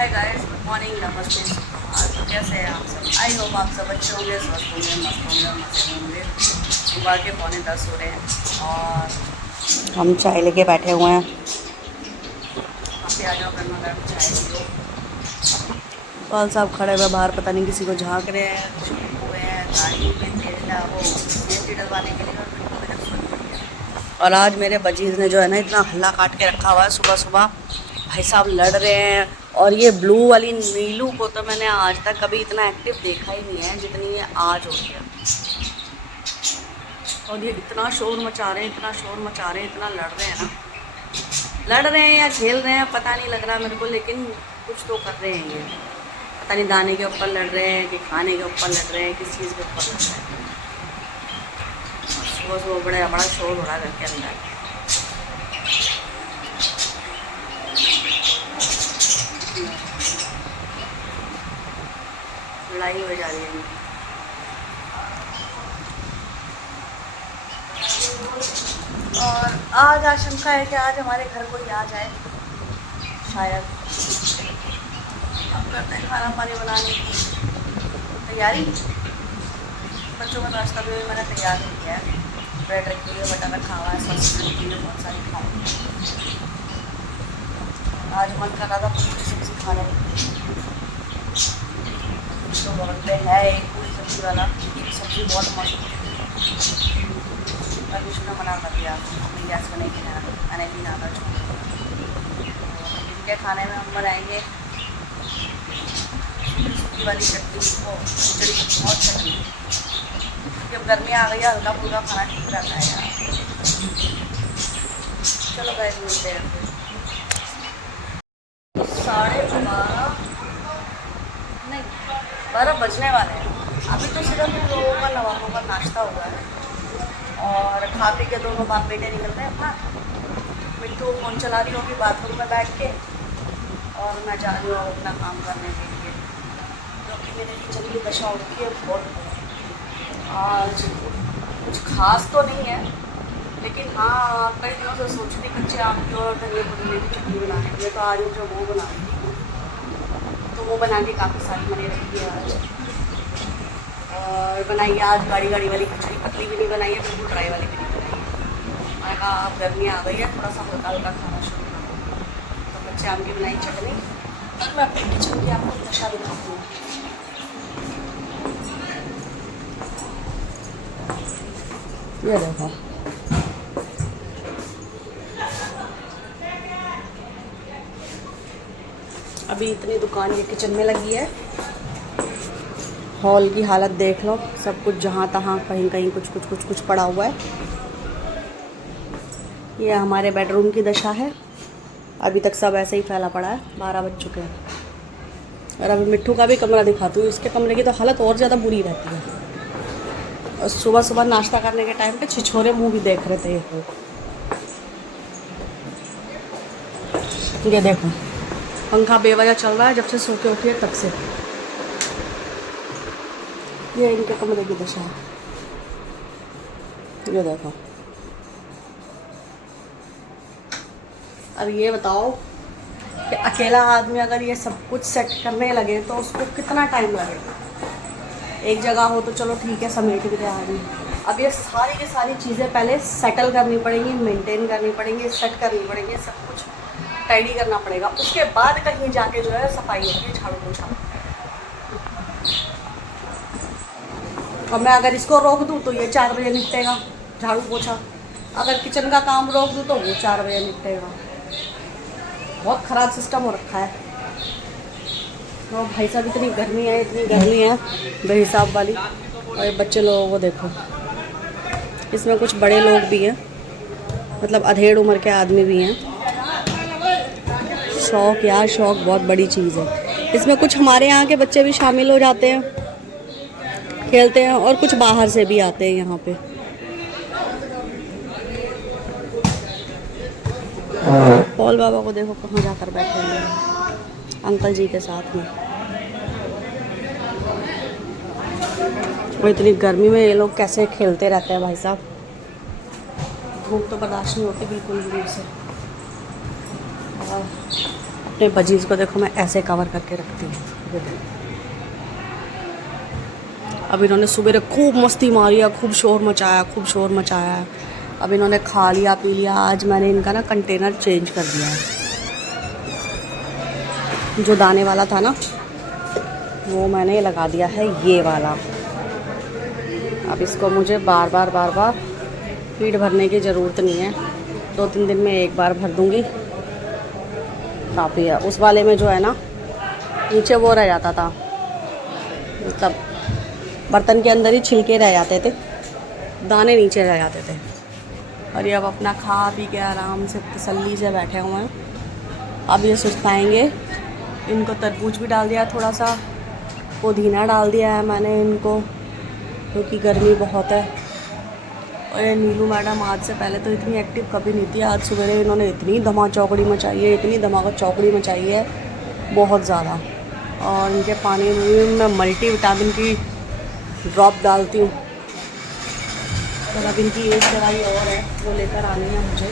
Hi guys, good morning, नमस्ते, सुप्रभात। तो कैसे हैं आप सब? आई होप आप सब अच्छे होंगे, स्वस्थ होंगे, मस्त होंगे और मजे होंगे। सुबह के 9:45 हो रहे हैं और हम चाय लेके बैठे हुए हैं। आप भी आ जाओ, गर्मा गर्म चाय पियो। पाल साहब खड़े हुए बाहर, पता नहीं किसी को झांक रहे हैं, कुछ हुए हैं गाड़ी में तेल वो सीएनजी डलवाने के लिए, और बिल्कुल मेरे सोई पड़ी है। और आज मेरे बजीज ने जो है ना इतना हल्ला काट के रखा हुआ है सुबह सुबह, भाई साहब लड़ रहे हैं। और ये ब्लू वाली नीलू को तो मैंने आज तक कभी इतना एक्टिव देखा ही नहीं है जितनी ये आज हो गया। और ये इतना शोर मचा रहे हैं, इतना शोर मचा रहे हैं, इतना लड़ रहे हैं ना, लड़ रहे हैं या खेल रहे हैं पता नहीं लग रहा मेरे को, लेकिन कुछ तो कर रहे हैं ये। पता नहीं दाने के ऊपर लड़ रहे हैं कि खाने के ऊपर लड़ रहे हैं, किस चीज़ के ऊपर लड़ रहे हैं। सुबह सुबह बड़ा शोर हो रहा है घर के अंदर। लड़ाई हो जा रही है। और आज आशंका है कि आज हमारे घर कोई आ जाए शायद। अब करते हैं खाना पानी बनाने की तैयारी। बच्चों का नाश्ता भी मैंने तैयार नहीं किया है। ब्रेड रखी हुई है, बटर रखा हुआ है, सब्जी रखी हुई है, बहुत सारी खाऊंगी। आज मन कर रहा था पूरी सब्जी खाने की, तो बहुत पे है एक पूरी सब्जी वाला, एक सब्जी बहुत मस्त है। परमिशन ने मना कर दिया, अपनी गैस पर नहीं खाना, मैंने भी ना था छोड़। इनके खाने में हम बनाएंगे सूखी वाली चटनी, वो खिचड़ी और चटनी, क्योंकि अब गर्मी आ गई है, हल्का फुल्का खाना ठीक रहता है यार। चलो गाइस मिलते हैं फिर। 12:30 नहीं 12 बजने वाले हैं। अभी तो सिर्फ इन लोगों का नवाबों का नाश्ता हुआ है और खा पी के दोनों बाप बेटे निकल रहे हैं अपना। मिट्टू फ़ोन चला रही होगी बाथरूम में बैठ के, और मैं जा रही हूँ अपना काम करने के लिए, क्योंकि मेरे किचन की दशा उठती है बहुत। आज कुछ खास तो नहीं है, लेकिन हाँ कई दिनों से सोच रही कच्चे आम की और धनिया पुदीने की चटनी बनाने के लिए, तो आज मुझे वो बना रही थी, तो वो बना के काफ़ी सारी मैंने रखी है आज। और बनाई है आज गाढ़ी वाली खिचड़ी, पतली भी नहीं बनाई है, बिल्कुल ड्राई वाली भी नहीं बनाई है। मैंने कहा अब गर्मी आ गई है, थोड़ा सा हल्का हल्का खाना शुरू करो, तो कच्चे आम की बनाई चटनी। और मैं अपने किचन की आपको दशा दिखाती हूँ। ये देखो, अभी इतनी दुकान ये किचन में लगी है। हॉल की हालत देख लो, सब कुछ जहाँ तहाँ कहीं कहीं कुछ पड़ा हुआ है। ये हमारे बेडरूम की दशा है, अभी तक सब ऐसे ही फैला पड़ा है। 12 बज चुके हैं। और अभी मिट्टू का भी कमरा दिखाती हूँ, इसके कमरे की तो हालत और ज़्यादा बुरी रहती है। और सुबह सुबह नाश्ता करने के टाइम पे छिछोरे मुँह भी देख रहे थे ये देखो, पंखा बेवजह चल रहा है जब से सो के उठी है तब से। ये इनके कमरे की दशा है, ये देखो। अब ये बताओ कि अकेला आदमी अगर ये सब कुछ सेट करने लगे तो उसको कितना टाइम लगेगा। एक जगह हो तो चलो ठीक है, समेट भी दे आदमी। अब ये सारी की सारी चीज़ें पहले सेटल करनी पड़ेंगी, मेंटेन करनी पड़ेंगी, सेट करनी पड़ेंगी, सब कुछ टाइडी करना पड़ेगा। उसके बाद कहीं जाके जो है सफाई होगी, झाड़ू पोछा। और मैं अगर इसको रोक दूँ तो ये 4 बजे निपटेगा झाड़ू पोछा, अगर किचन का काम रोक दूँ तो वो 4 बजे निपटेगा। बहुत ख़राब सिस्टम हो रखा है। तो भाई साहब इतनी गर्मी है बेहिसाब वाली। और ये बच्चे लोगों को देखो, इसमें कुछ बड़े लोग भी हैं, मतलब अधेड़ उम्र के आदमी भी हैं। शौक़ यार, शौक़ बहुत बड़ी चीज़ है। इसमें कुछ हमारे यहाँ के बच्चे भी शामिल हो जाते हैं, खेलते हैं, और कुछ बाहर से भी आते हैं यहाँ पे। पॉल बाबा को देखो कहाँ जाकर बैठे हैं अंकल जी के साथ में। और इतनी गर्मी में ये लोग कैसे खेलते रहते हैं भाई साहब। धूप तो बर्दाश्त नहीं होती बिल्कुल भी से। अपने बजीज को देखो मैं ऐसे कवर करके रखती हूँ। ये देखो अब इन्होंने सुबह खूब मस्ती मारी है, खूब शोर मचाया है। अब इन्होंने खा लिया पी लिया। आज मैंने इनका ना कंटेनर चेंज कर दिया है। जो दाने वाला था ना वो मैंने लगा दिया है ये वाला। अब इसको मुझे बार बार फीड भरने की ज़रूरत नहीं है। 2-3 दिन में एक बार भर दूँगी, काफ़ी है। उस वाले में जो है ना नीचे वो रह जाता था, मतलब बर्तन के अंदर ही छिलके रह जाते थे, दाने नीचे रह जाते थे। और ये अब अपना खा पी के आराम से तसल्ली से बैठे हुए हैं। अब ये सुस्ताएंगे। इनको तरबूज भी डाल दिया, थोड़ा सा पुदीना डाल दिया है मैंने इनको, क्योंकि गर्मी बहुत है। और ये नीलू मैडम आज से पहले तो इतनी एक्टिव कभी नहीं थी। आज सवेरे इन्होंने इतनी धमा चौकड़ी मचाई है बहुत ज़्यादा। और इनके पानी में मैं मल्टीविटामिन की ड्रॉप डालती हूँ। और अब इनकी एक दवाई और है वो लेकर आनी है मुझे।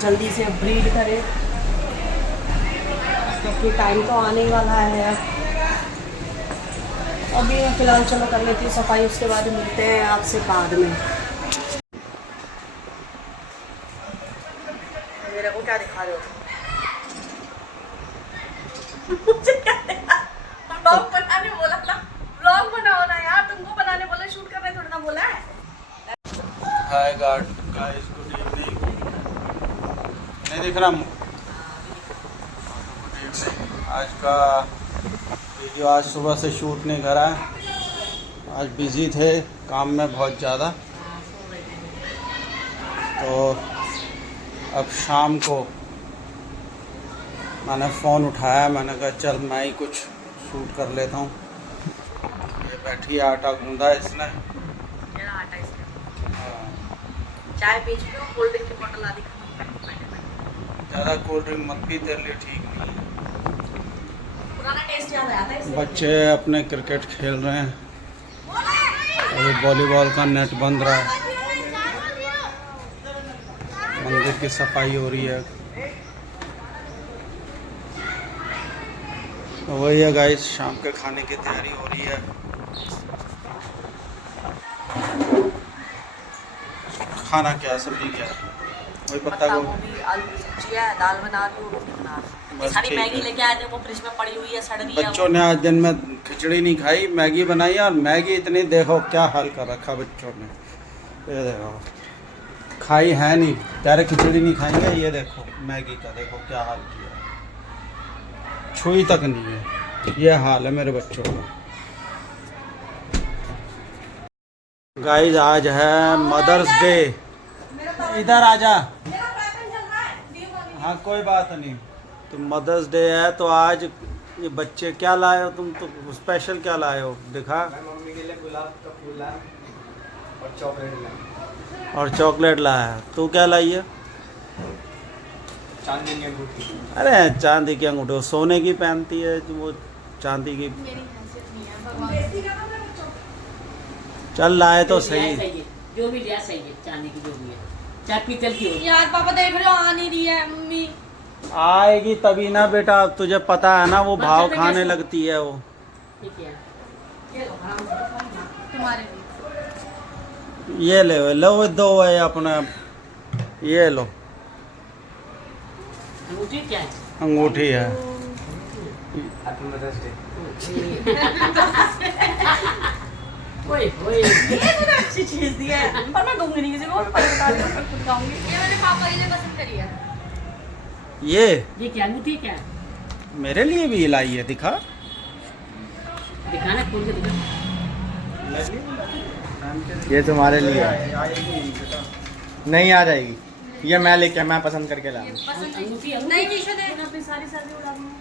जल्दी से ब्रीड करे, क्योंकि टाइम तो आने ही वाला है। अभी मैं फ़िलहाल चलो कर लेती हूँ सफाई, उसके बाद मिलते हैं आपसे बाद में। मेरे को क्या दिखा रहे हो? मुझे क्या देखा? ब्लॉग बनाने बोला था, ब्लॉग बनाओ ना यार। तुमको बनाने बोला, शूट करने थोड़ा ना बोला है। Hi guys, good evening. नहीं दिख रहा मुँह? आज का वीडियो आज सुबह से शूट नहीं करा है। आज बिज़ी थे काम में बहुत ज़्यादा, तो अब शाम को मैंने फ़ोन उठाया। मैंने कहा चल मैं ही कुछ शूट कर लेता हूँ। ये बैठी आटा गूंदा है इसने। चाय पी चुके हो, कोल्ड ड्रिंक की बोतल ला दी। ज़्यादा कोल्ड ड्रिंक मत पी, तेरे लिए ठीक नहीं है। पुराना टेस्ट याद आया था इसलिए। बच्चे अपने क्रिकेट खेल रहे हैं, अभी वॉलीबॉल का नेट बंद रहा है। मंदिर की सफाई हो रही है। तो वही है गाइस, शाम के खाने की तैयारी हो रही है। खाना क्या, सब्जी क्या? वही पत्ता गोभी, आलू की सब्जी है, दाल बना रही हूँ, रोटी बना रही हूँ। बस सारी ठीक मैगी है। लेके आए थे, वो फ्रिज में पड़ी हुई है, सड़ रही है। बच्चों ने आज दिन में खिचड़ी नहीं खाई, मैगी बनाई। और मैगी इतनी देखो क्या हाल कर रखा बच्चों ने। ये देखो खाई है नहीं, तेरे खिचड़ी नहीं खाएंगे। ये देखो मैगी का देखो क्या हाल किया, छुई तक नहीं है। ये हाल है मेरे बच्चों का। गाइस आज है मदर्स डे। इधर आजा। हाँ कोई बात नहीं। तो मदर्स डे है, तो आज ये बच्चे क्या लाए हो तुम? तो स्पेशल क्या लाए हो दिखा। मम्मी के लिए गुलाब का फूल लाया और चॉकलेट लाया। और चॉकलेट लाया है। तू क्या लाई है? चांदी की अंगूठी। अरे चांदी की अंगूठी सोने की पहनती है, जो वो चांदी की। चल लाए तो सही। जो भी लिया सही है, चांदी की जो भी है, चाहे पीतल की हो। यार पापा देख रहे हो, आ नहीं रही है मम्मी। आएगी तभी ना बेटा, तुझे पता है ना वो भाव खाने लगती है वो। ठीक है, तुम्हारे लिए ये ले लो, दो है अपना, ये लो अंगूठी क्या है? अंगूठी है। Happy mother's day. ओए ओए, ये तूने अच्छी चीज दी है, पर मैं दूंगी नहीं किसी को, मैं बता रही हूँ, मैं खुद खाऊंगी। ये मेरे पापा जी ने पसंद करी है। ये क्या अंगूठी क्या है? मेरे लिए भी लाई है, दिखा। दिखाना खोल के दिखा। ये तुम्हारे लिए नहीं आ जाएगी। ये मैं लेके मैं पसंद करके लाऊंगा। अंगूठी नहीं टी शर्ट है, अपनी सारी सर्दी उड़ा दूंगा।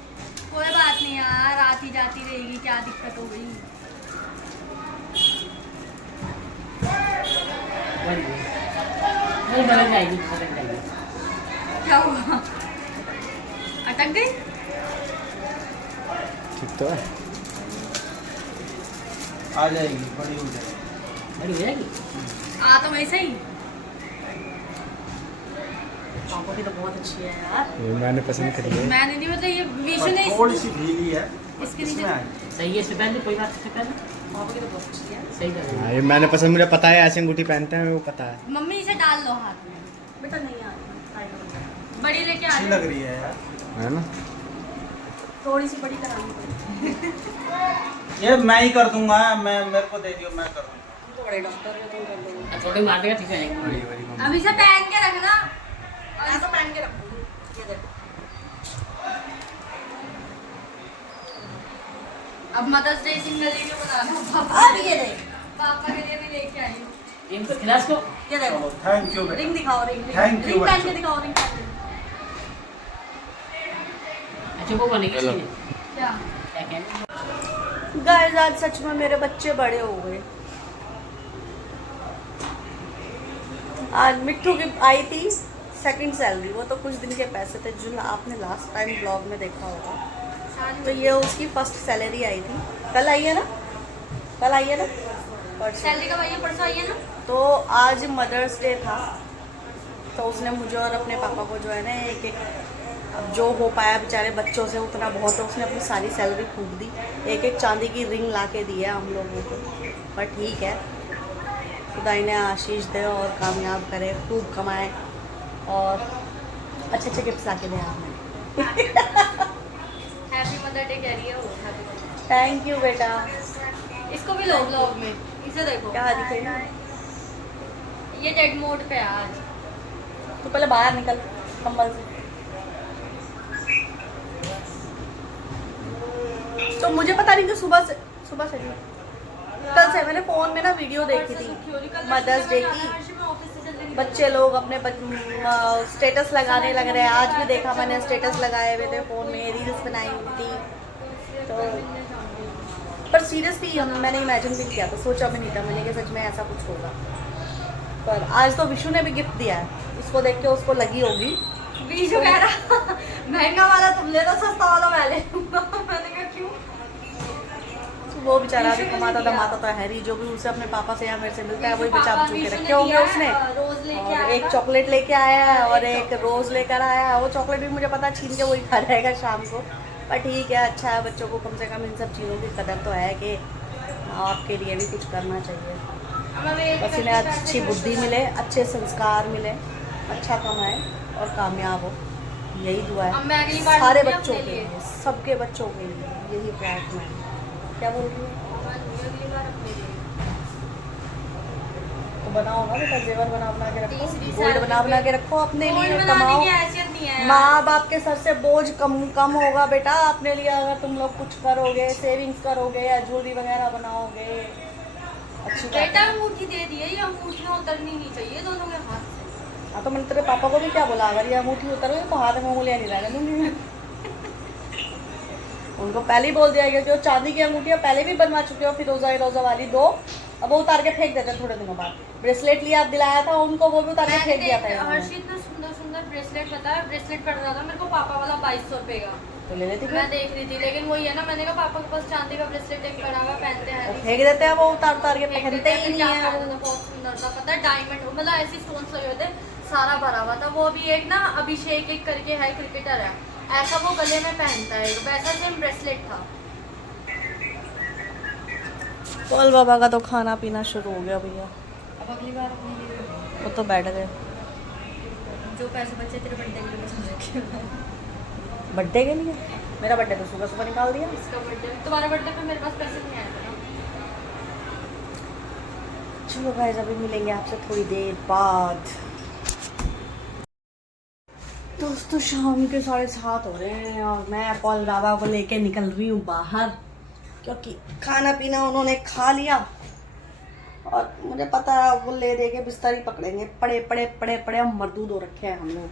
कोई बात नहीं यार, आती जाती रहेगी, क्या दिक्कत हो गई। वो बदल जाएगी, बदल जाएगी। क्या हुआ, अटक गई? ठीक तो है। आ जाएगी, बड़ी हो जाएगी। बड़ी हो जाएगी। आ तो वैसे ही। पापा की तो बहुत अच्छी है यार। ये मैंने पसंद करी है। मैंने नहीं मतलब ये विशु ने थोड़ी सी ढीली है इसके इसमें नीचे आई। सही है, इससे पहले कोई बात इससे पहले पापा की तो बहुत अच्छी है। सही कर रही है। हाँ, ये मैंने पसंद, मुझे पता है ऐसी अंगूठी पहनते हैं, वो पता है। मम्मी इसे डाल लो हाथ में। बेटा नहीं आ रही, बड़ी लेके आ अच्छी रही लग रही है यार। है ना? थोड़ी सी बड़ी करानी पड़ेगी। ये मैं ही कर दूंगा, मैं मेरे को दे दियो, मैं कर दूंगा। तुम तो बड़े डॉक्टर हो, तुम कर दोगे। थोड़े मार देगा ठीक हो जाएंगे। बड़ी बड़ी मम्मी। अब इसे पहन के रखना। मैं तो पहन के रखूंगी, ये देखो। अब मदर्स डे सिंगल वीडियो बनाना पापा अब ये देख, पापा के लिए भी लेके आई हूँ। इनको खिला इसको। ये देखो। चलो थैंक यू रिंग दिखाओ, रिंग Thank you, रिंग पहन के बच्चों। दिखाओ, रिंग पहन के। अच्छा वो बनेगी चलो। इसकी। क्या क्या कहना? गाइस आज सच में मेरे बच्चे बड़े हो गए। आज मिट्टू की आई थी सेकंड सैलरी, वो तो कुछ दिन के पैसे थे जो आपने लास्ट टाइम ब्लॉग में देखा होगा। तो ये उसकी फर्स्ट सैलरी आई थी, कल आई है ना, कल आई है ना, परसों। सैलरी कब आई है? परसों आई है ना। तो आज मदर्स डे था, तो उसने मुझे और अपने पापा को जो है ना एक एक, अब जो हो पाया बेचारे बच्चों से उतना बहुत है, उसने अपनी सारी सैलरी फूंक दी, एक एक चांदी की रिंग ला के दी है हम लोगों को। पर ठीक है, खुदा इन्हें आशीष दे और कामयाब करे, खूब कमाए और अच्छे अच्छे गिफ्ट ला के दे हमें। हैप्पी मदर डे कह रही है वो। Happy mother. थैंक यू बेटा। इसको भी लो ब्लॉग में। इसे देखो क्या दिखेगा? ये डेड मोड पे है आज। तो पहले बाहर निकल कंबल से। तो मुझे पता नहीं कि सुबह से नहीं, कल से मैंने फोन में ना वीडियो देखी थी मदर्स डे की। बच्चे लोग अपने स्टेटस लगाने लग रहे हैं। आज भी देखा मैंने, स्टेटस लगाए हुए थे फ़ोन में, रील्स बनाई हुई थी। तो पर सीरियसली मैंने इमेजिन भी किया था, सोचा भी नहीं था मैंने कि सच में ऐसा कुछ होगा। पर आज तो विशु ने भी गिफ्ट दिया है, उसको देख के उसको लगी होगी। विशु कह रहा महंगा वाला तुम ले लो, सस्ता वाला मैं ले लूंगा। मैंने कहा क्यों? वो बेचारा भी विशु ने कमाता दिया। धमाता तो है ही, जो भी उसे अपने पापा से या मेरे से मिलता है वही विशु बेचारा पापा चुके विशु ने रखे होंगे दिया है, उसने। रोज लेके और आया एक था। चॉकलेट लेके आया है और एक रोज लेकर आया है। वो चॉकलेट भी मुझे पता है छीन के वही खा रहेगा शाम को, पर ठीक है, अच्छा है, बच्चों को कम से कम इन सब चीज़ों की कदर तो है कि आपके लिए भी कुछ करना चाहिए। अब मैं वेट बस इन्हें अच्छी बुद्धि मिले, अच्छे संस्कार मिले, अच्छा कमाए और कामयाब हो, यही दुआ अब मैं है अगली बार सारे लूंगी बच्चों अपने के लिए। लिए, सबके बच्चों के लिए यही प्रार्थना है। क्या बोल रही है? अगली बार अपने लिए। तो बनाओ ना बेटा, जेवर बना के रखो, तीसरी गोल्ड सैलरी बना पे के रखो, अपने गोल्ड लिए बनाने कमाओ। की हैसियत नहीं है यार। माँ बाप के सर से बोझ कम होगा बेटा अपने लिए, अगर तुम लोग कुछ करोगे, सेविंग्स करोगे या ज्वेलरी वगैरह बनाओगे। अच्छी बात बेटा है। अंगूठी दे दी है, ये अंगूठियाँ उतरनी नहीं चाहिए दोनों के हाथ से। हाँ तो मैंने तेरे पापा को भी क्या बोला, अगर ये अंगूठी उतर गई तो हाथ में उंगलियां नहीं रहने दूंगी मैं। उनको पहले ही बोल दिया गया कि वो चांदी की अंगूठियाँ पहले भी बनवा चुके हो, फिर रोजा वाली 2, अब वो उतार के फेंक देते थोड़े दिनों बाद। ब्रेसलेट लिया दिलाया था उनको, वो भी उतार के फेंक दिया था इन्होंने। हर्षित ने सुंदर सुंदर ब्रेसलेट बताया, ब्रेसलेट पड़ रहा था मेरे को पापा वाला 2200 रुपए का। तो ले लेती मैं देख रही थी, लेकिन वही है ना, मैंने कहा पापा के पास चांदी का ब्रेसलेट एक पड़ा हुआ, पहनते हैं नहीं। फेंक देते हैं वो, उतार के फेंक पहनते देते हैं, ही फिर नहीं क्या है फायदा था, वो। बहुत सुंदर था, पता है डायमंड मतलब ऐसे स्टोन्स लगे हुए थे, सारा भरा हुआ था। वो भी एक ना अभिषेक एक करके है, क्रिकेटर है, ऐसा वो गले में पहनता है, वैसा सेम ब्रेसलेट था। कल बाबा का तो खाना पीना शुरू हो गया भैया, अब अगली बार अपने लिए वो तो बैठ गए। जो पैसे बचे तेरे बर्थडे के लिए बचा रखे। बर्थडे के लिए मेरा बर्थडे तो सुबह सुबह निकाल दिया। इसका बर्थडे, तुम्हारा बर्थडे पे मेरे पास पैसे नहीं आए थे ना। चलो गाइस अभी मिलेंगे आपसे थोड़ी देर बाद। दोस्तों शाम के 7:30 हो रहे हैं और मैं कल बाबा को लेके निकल रही हूँ बाहर, क्योंकि खाना पीना उन्होंने खा लिया और मुझे पता है वो ले दे के बिस्तर ही पकड़ेंगे। पड़े पड़े पड़े पड़े हम मरदूद हो रखे हैं हम लोग।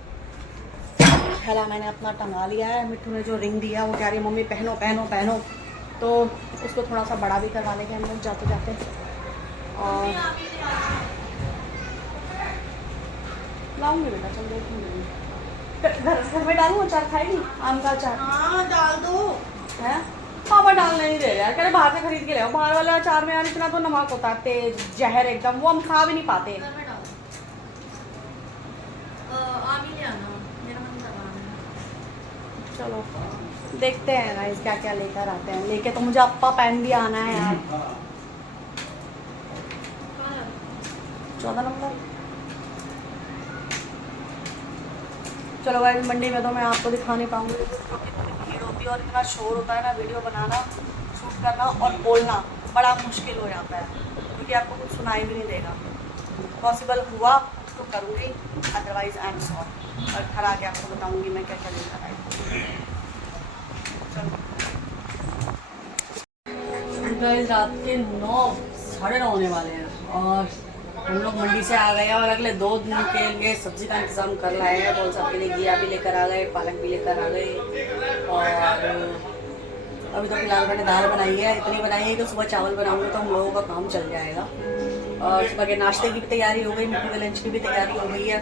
पहला मैंने अपना टंगा लिया है, मिट्टू ने जो रिंग दिया वो कह रही है मम्मी पहनो पहनो पहनो, तो उसको थोड़ा सा बड़ा भी करवा लेंगे हम लोग जाते जाते। और लाऊंगी बेटा, चल देखूंगी। घर में डालूँ अचार, खाएगी आम का अचार? हाँ डाल दो। है पापा डालने नहीं दे रहे यार, कह रहे बाहर से खरीद के ले आओ। बाहर वाला अचार में यार इतना तो नमक होता है, तेज जहर एकदम, वो हम खा भी नहीं पाते। घर में डाल दो। आमी ले आना। चलो देखते हैं गाइस क्या क्या लेकर आते हैं। लेके तो मुझे अप्पा पैन भी आना है यार। 14 नंबर। चलो गाइस मंडी में तो मैं आपको दिखा नहीं पाऊंगी भीड़ होती है और इतना शोर होता है ना, वीडियो बनाना, शूट करना और बोलना बड़ा मुश्किल हो जाता है क्योंकि आपको कुछ सुनाई भी नहीं देगा। पॉसिबल हुआ तो करूँगी, अदरवाइज आई एम सॉरी। और घर आके आपको बताऊँगी मैं क्या क्या लेकर आई। गाइस रात के 9 साढ़े 9 होने वाले हैं और हम लोग मंडी से आ गए हैं और अगले 2 दिन के लिए सब्जी का इंतज़ाम कर लाए हैं। बोल सबके लिए घिया भी लेकर आ गए, पालक भी लेकर आ गए और अभी तो फिलहाल मैंने दाल बनाई है। इतनी बनाई है कि सुबह चावल बनाऊंगी तो हम लोगों का काम चल जाएगा। और सुबह के नाश्ते की भी तैयारी हो गई, मिट्टी के लंच की भी तैयारी हो गई है।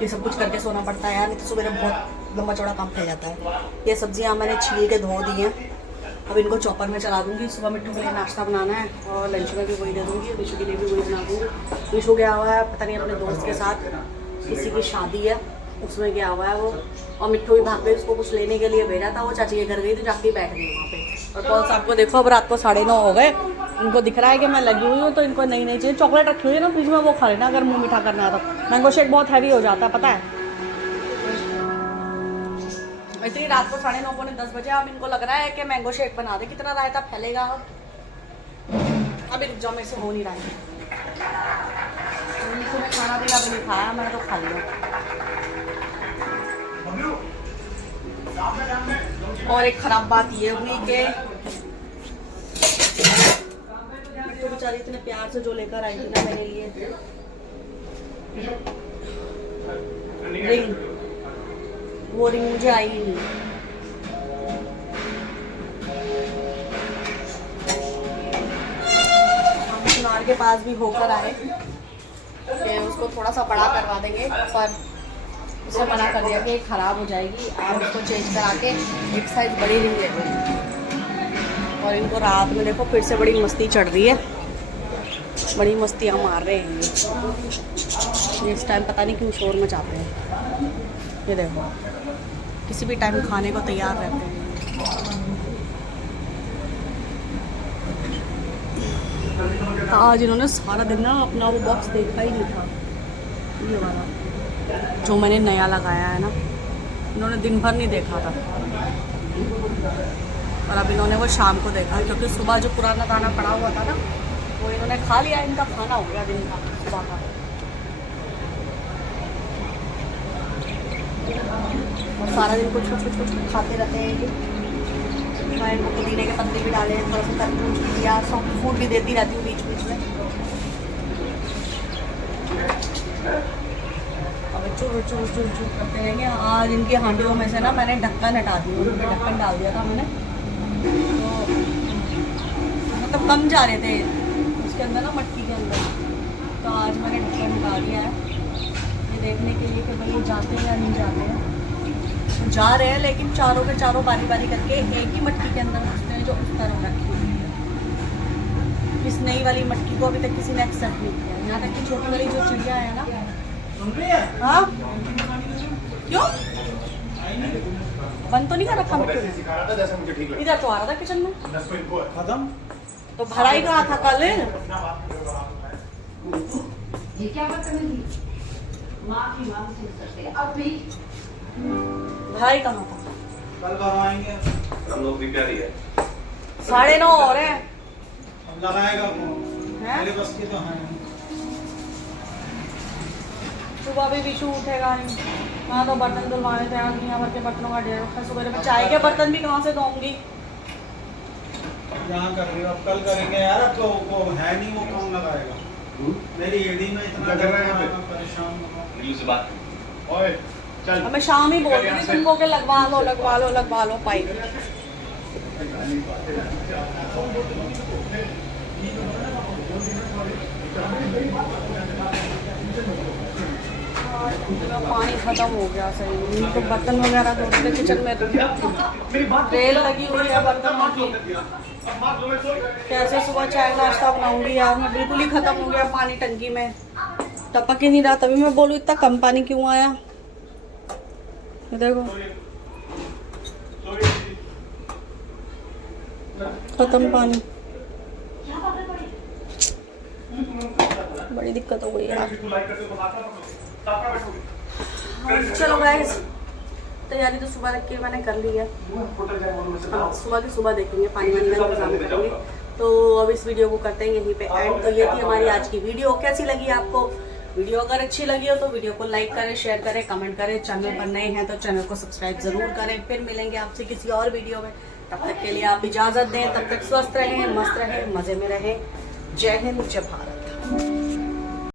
ये सब कुछ करके सोना पड़ता है यार, नहीं तो सुबह बहुत लंबा चौड़ा काम फैल जाता है। ये सब्जियाँ मैंने छील के धो दी हैं, अब इनको चॉपर में चला दूँगी। सुबह मिट्टू के लिए नाश्ता बनाना है और लंच में भी वही दे दूँगी, विशु के लिए भी वही बना दूँगी। विशु गया हुआ है पता नहीं अपने दोस्त के साथ, किसी की शादी है उसमें गया हुआ है वो। और मिट्टू भी भाग गई, उसको कुछ लेने के लिए भेजा था, वो चाची के घर गई तो जाके बैठ गई वहाँ पे। और कौन साहब को देखो अब रात को 9:30 हो गए, इनको दिख रहा है कि मैं लगी हुई हूँ तो इनको नई नई चीज़ चॉकलेट रखी हुई है ना फ्रिज में, वो खा लेना अगर मुँह मीठा करना है तो। मैंगो शेक बहुत हैवी हो जाता है पता है। इतनी रात को 9:30 पौने 10 बजे अब इनको लग रहा है कि मैंगो शेक बना दे, कितना रायता फैलेगा अब। अभी रुक जाओ, मेरे से हो नहीं रहा है। मैंने खाना पीना भी नहीं खाया, मैंने तो खा लिया। और एक खराब बात ये हुई कि तो बेचारी इतने प्यार से जो लेकर आई थी ना मेरे लिए रिंग, वो रिंग मुझे आई ही नहीं। हम सुनार के पास भी होकर आए कि उसको थोड़ा सा बड़ा करवा देंगे, पर उसे मना कर दिया कि ख़राब हो जाएगी, आप उसको चेंज करा के एक साइज बड़ी रिंग ले लो। और इनको रात में देखो फिर से बड़ी मस्ती चढ़ रही है, बड़ी मस्तियाँ मार रहे हैं ये इस टाइम, पता नहीं क्यों शोर मचाते हैं। ये देखो किसी भी टाइम खाने को तैयार रहते हैं। आज इन्होंने सारा दिन ना अपना वो बॉक्स देखा ही नहीं था, ये वाला जो मैंने नया लगाया है ना, इन्होंने दिन भर नहीं देखा था। और अब इन्होंने वो शाम को देखा क्योंकि सुबह जो पुराना दाना पड़ा हुआ था ना वो इन्होंने खा लिया। इनका खाना हो गया दिन का सुबह का। और सारा दिन कुछ कुछ कुछ कुछ खाते रहते हैं ये। मैं इनको पुदीने के पत्ते भी डाले, थोड़ा सा तरबूज भी दिया, सॉफ्ट फूड भी देती रहती हूँ बीच बीच में। अब चुर चुर चुर चुर करते रहेंगे। आज इनकी हांडियों में से ना मैंने ढक्कन हटा दिया, उनमें ढक्कन डाल दिया था मैंने, तो मतलब कम जा रहे थे उसके अंदर ना, मटकी के अंदर। तो आज मैंने ढक्कन हटा दिया है ये देखने के लिए कि भाई ये जाते हैं या नहीं जाते हैं। तो जा रहे हैं लेकिन चारों के चारों बारी बारी करके एक ही मटकी के अंदर घुसते हैं जो उस तरह रखी हुई है। इस नई वाली मटकी को अभी तक किसी ने एक्सेप्ट नहीं किया, यहाँ तक कि छोटी वाली जो चिड़िया है ना। हाँ क्यों बंद तो नहीं कर रखा मिट्टू ने? इधर तो आ रहा था किचन में, खत्म तो भरा ही कहा था कल। ये क्या बदतमीजी, माफी मांग सकते अब भी भाई कहाँ था? कल करवाएंगे, हम लोग भी प्यारी है। 9:30 हो रहे हैं। अब लगाएगा फोन, मेरे बस की तो है। सुबह भी विशु उठेगा नहीं, वहाँ तो बर्तन धुलवाने थे, आज दुनिया भर के बर्तनों का ढेर रखा है। सुबह में चाय के बर्तन भी कहाँ से धोऊंगी? यहाँ कर रही हो, अब कल करेंगे यार। अब तो वो है नहीं, वो कौन लगाएगा? मेरी एडी में इतना कर रहा है परेशान हो। नीलू से बात ओए चल, अब मैं शाम ही बोल रही थी तुमको कि लगवा लो लगवा लो लगवा लो पाइप। पानी खत्म हो गया सही, तो बर्तन वगैरह धो रहे किचन में, तो तेल लगी हुई है बर्तनों की। कैसे सुबह चाय नाश्ता बनाऊंगी यार, मैं बिल्कुल ही खत्म हो गया पानी टंकी में, टपक ही नहीं रहा। तभी मैं बोलूँ इतना कम पानी क्यों आया। ये देखो खत्म पानी, बड़ी दिक्कत हो गई यार। चलो गाइस, तैयारी तो सुबह रख के मैंने कर ली है। सुबह की सुबह देखेंगे, पानी वानी का इंतजाम करेंगे। तो अब इस वीडियो को करते हैं यहीं पे एंड। तो ये थी हमारी आज की वीडियो। कैसी लगी आपको वीडियो? अगर अच्छी लगी हो तो वीडियो को लाइक करें, शेयर करें, कमेंट करें। चैनल पर नए हैं तो चैनल को सब्सक्राइब जरूर करें। फिर मिलेंगे आपसे किसी और वीडियो में। तब तक के लिए आप इजाज़त दें। तब तक स्वस्थ रहें, मस्त रहें, मज़े में रहें। जय हिंद, जय भारत।